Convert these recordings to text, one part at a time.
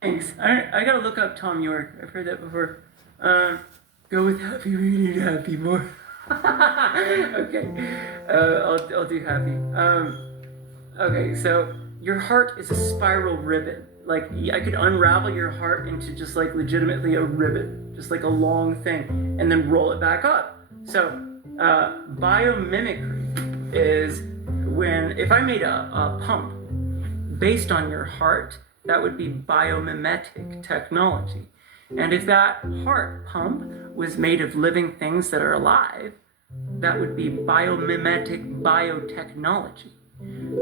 Thanks. I gotta look up Tom York. I've heard that before. Um, Go with happy, we need happy more. Okay. I'll do happy. Okay, so your heart is a spiral ribbon. Like, I could unravel your heart into just like legitimately a ribbon, just like a long thing, and then roll it back up. So, biomimicry is when, if I made a pump based on your heart, that would be biomimetic technology. And if that heart pump was made of living things that are alive, that would be biomimetic biotechnology.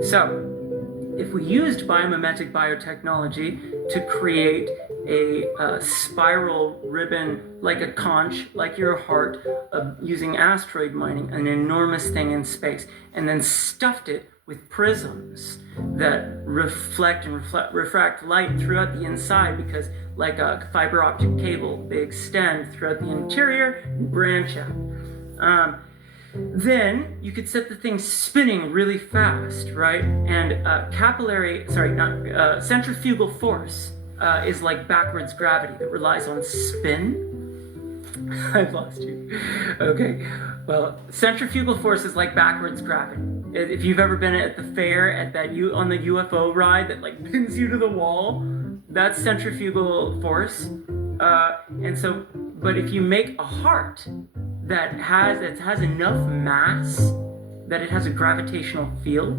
So, if we used biomimetic biotechnology to create a spiral ribbon, like a conch, like your heart, using asteroid mining, an enormous thing in space, and then stuffed it with prisms that reflect and refract light throughout the inside, because like a fiber optic cable, they extend throughout the interior and branch out. Then you could set the thing spinning really fast, right? And centrifugal force is like backwards gravity that relies on spin. I've lost you. Okay. Well, centrifugal force is like backwards gravity. If you've ever been at the fair on the UFO ride that like pins you to the wall, that's centrifugal force. But if you make a heart that has enough mass that it has a gravitational field,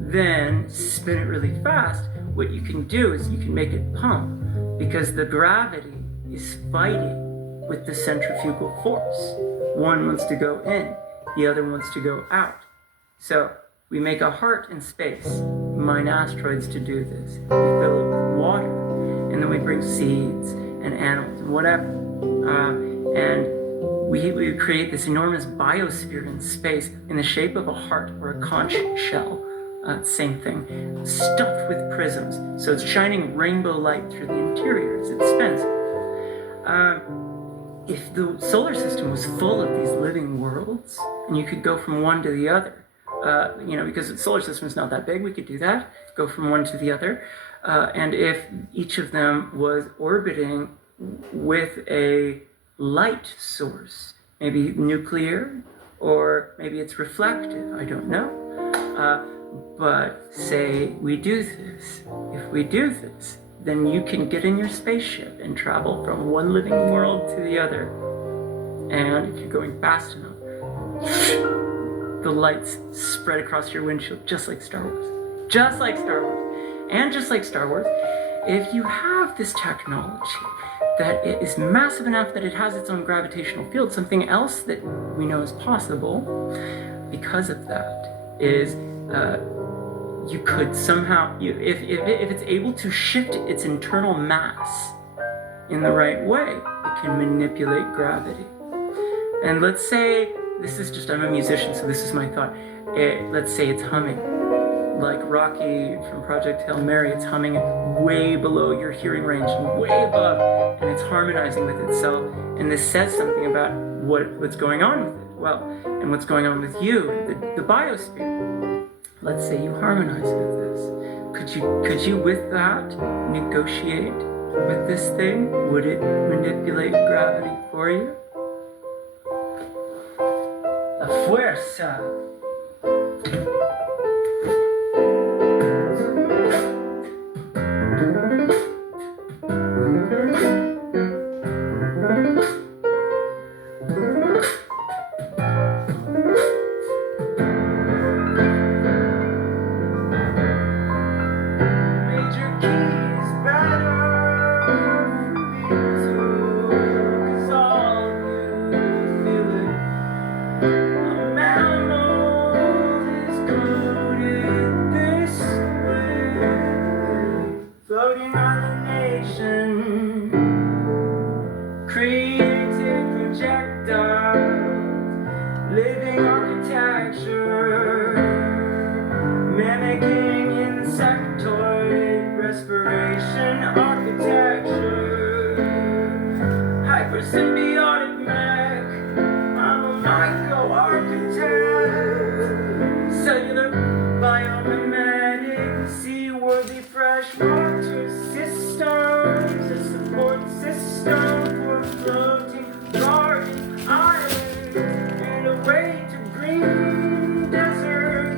then spin it really fast. What you can do is you can make it pump, because the gravity is fighting with the centrifugal force. One wants to go in, the other wants to go out. So we make a heart in space, mine asteroids to do this. We fill it with water, and then we bring seeds and animals and whatever. And we create this enormous biosphere in space in the shape of a heart or a conch shell. Same thing, stuffed with prisms. So it's shining rainbow light through the interior as it spins. If the solar system was full of these living worlds, and you could go from one to the other, because the solar system is not that big, we could do that, go from one to the other. And if each of them was orbiting with a light source, maybe nuclear, or maybe it's reflective, I don't know. But say we do this. If we do this, then you can get in your spaceship and travel from one living world to the other. And if you're going fast enough, the lights spread across your windshield, just like Star Wars. Just like Star Wars. And just like Star Wars, if you have this technology that it is massive enough that it has its own gravitational field, something else that we know is possible because of that is you could somehow, if it's able to shift its internal mass in the right way, it can manipulate gravity. And let's say, I'm a musician, so this is my thought. Let's say it's humming. Like Rocky from Project Hail Mary, it's humming way below your hearing range and way above, and it's harmonizing with itself. And this says something about what's going on with it. Well, and what's going on with you, the biosphere. Let's say you harmonize with this. Could you with that negotiate with this thing? Would it manipulate gravity for you? La fuerza.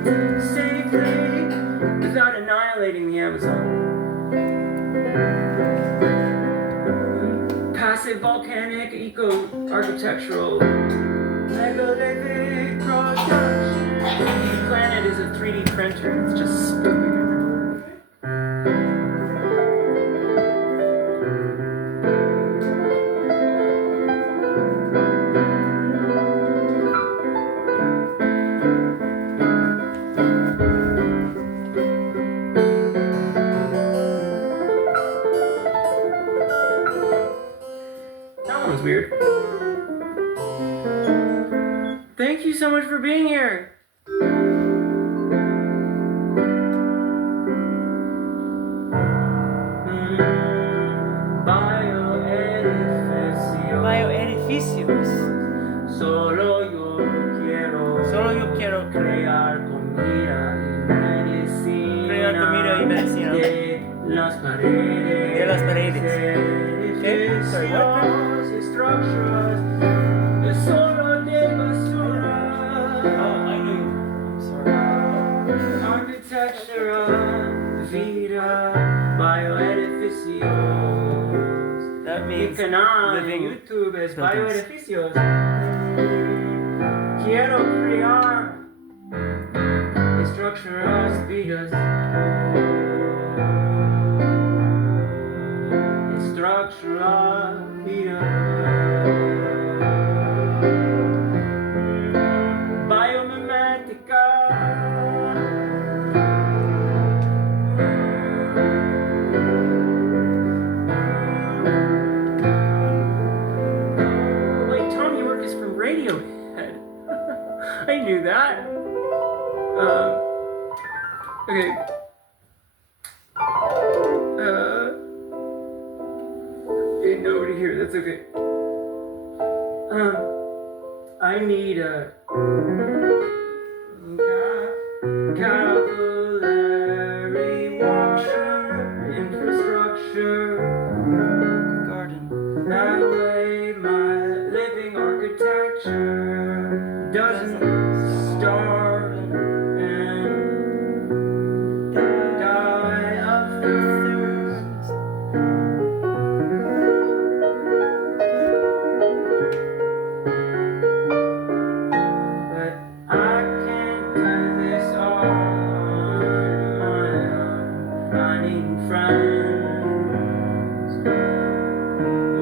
safely without annihilating the Amazon. Passive volcanic eco-architectural megalithic production. The planet is a 3D printer. It's just spooking everywhere. That one was weird. Thank you so much for being here. Bioedificios. Solo yo quiero crear comida y medicina. De las paredes. Okay, sorry, what? Structures. Solo de basura. Oh, I knew. I'm sorry. Architectura, vida, bioedificios. That means mi canal living YouTube es bioedificios. Quiero crear estructuras vidas. Estructura vida. Biomimetica. Wait, Tom York is from Radiohead. I knew that. Okay. Ain't nobody here. That's okay. I need a capillary water infrastructure garden. That way my living architecture doesn't starve and die of thirst. But I can't do this all on my own. I need friends.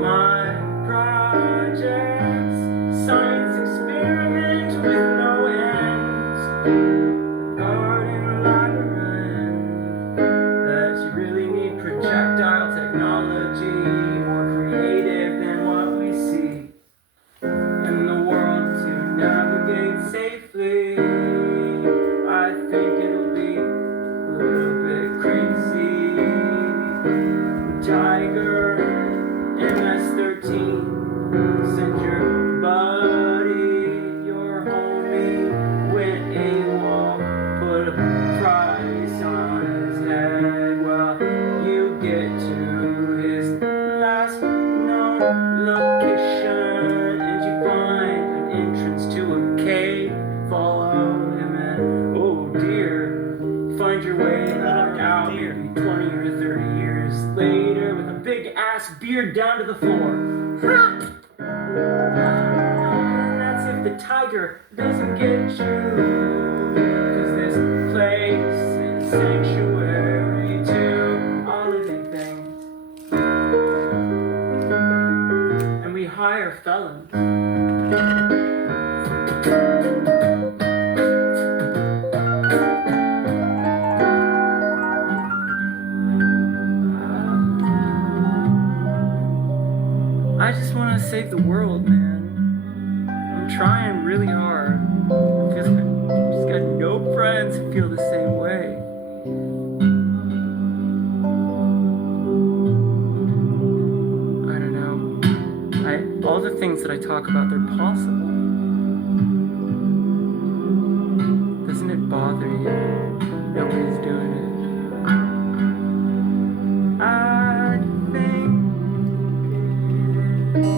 My projects, science experiment with no ends. Garden labyrinth. That you really need projectile technology, more creative than what we see in the world to navigate safely. I think it'll be a little bit crazy. Tiger MS-13, send your buddy, your homie, went AWOL, put a price on his head. Well, you get to his last known location and you find an entrance to a cave. Follow him and, oh dear, find your way back out maybe 20 or 30 years later with a big ass beard down to the floor. And that's if the tiger doesn't get you. 'Cause this place is sanctuary to all living things. And we hire felons. I just want to save the world, man. I'm trying really hard. Because I just got no friends who feel the same way. I don't know. All the things that I talk about, they're possible. Doesn't it bother you? Nobody's doing it. I think it's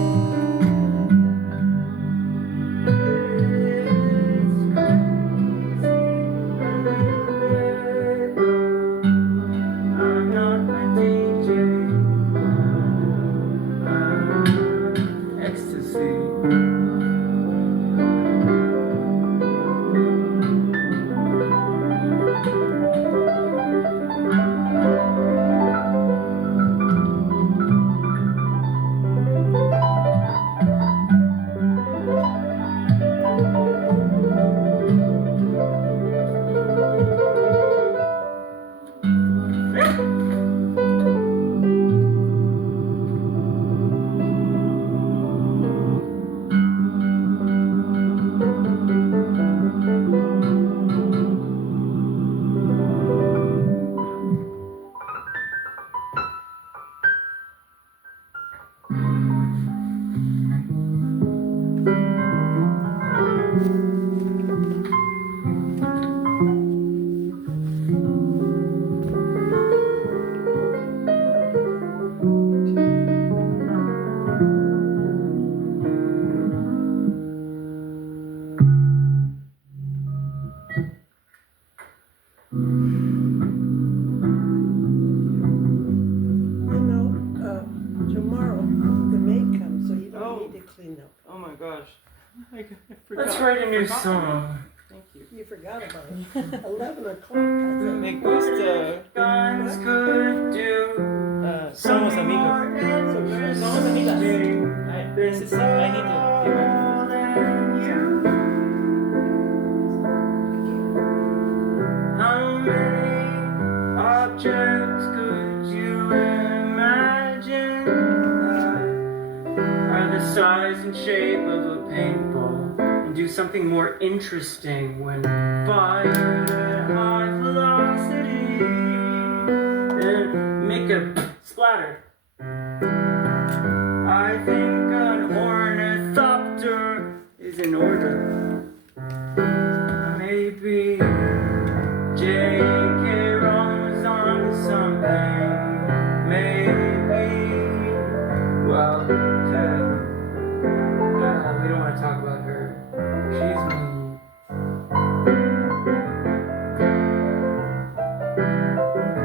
crazy. Tomorrow the maid comes, so you don't need to clean up. Oh my gosh. Let's write a new song. Thank you. You forgot about it. 11 o'clock. Me gusta. Guns could do. Somos amigos. Somos amigas. I need to How many objects could you imagine are the size and shape of a paintball and do something more interesting when fired at high velocity and make a splatter? I think an ornithopter is in order. Maybe J.K. Rowling was onto something. Maybe, well, we don't want to talk about her. She's mean.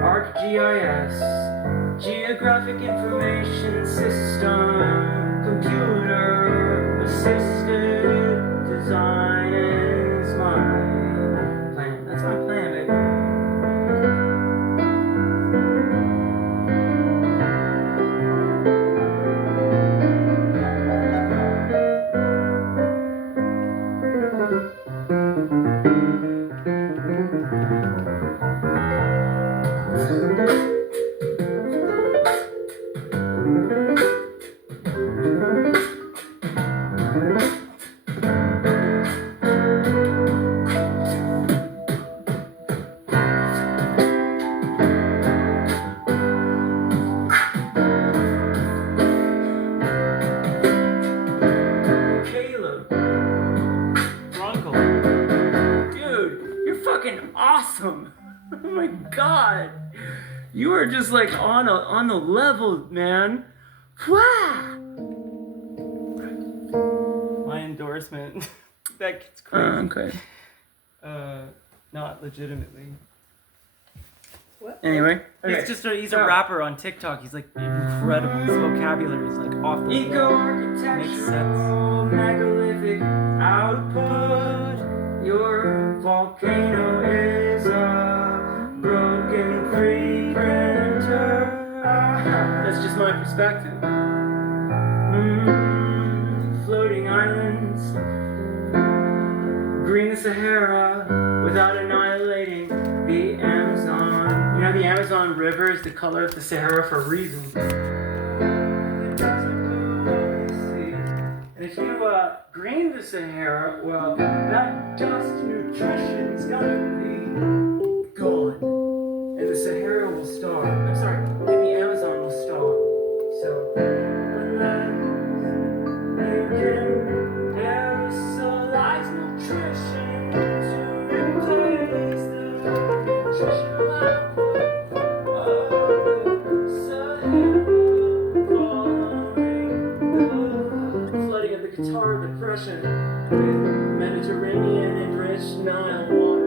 ArcGIS, Geographic Information System, computer assisted design is my plan. That's my plan, baby. Caleb, Bronco. dude, you're fucking awesome. Oh my god. You are just like on the level, man. Wow. My endorsement. That gets crazy. Okay. Not legitimately. What? Anyway, okay. He's a rapper on TikTok. He's like incredible. His vocabulary is like off the Eco wall. architectural megalithic output. Your volcano is a broken 3D printer. That's just my perspective. Floating islands. Green the Sahara without annihilating the Amazon. You know, the Amazon River is the color of the Sahara for a reason. And if you green the Sahara, well, that dust nutrition is gonna be gone. And the Sahara will starve. I'm sorry, and the Amazon will starve. So, unless you can aerosolize nutrition to replace the nutritional output of the Sahara following the flooding of the Qatar depression with Mediterranean enriched Nile water.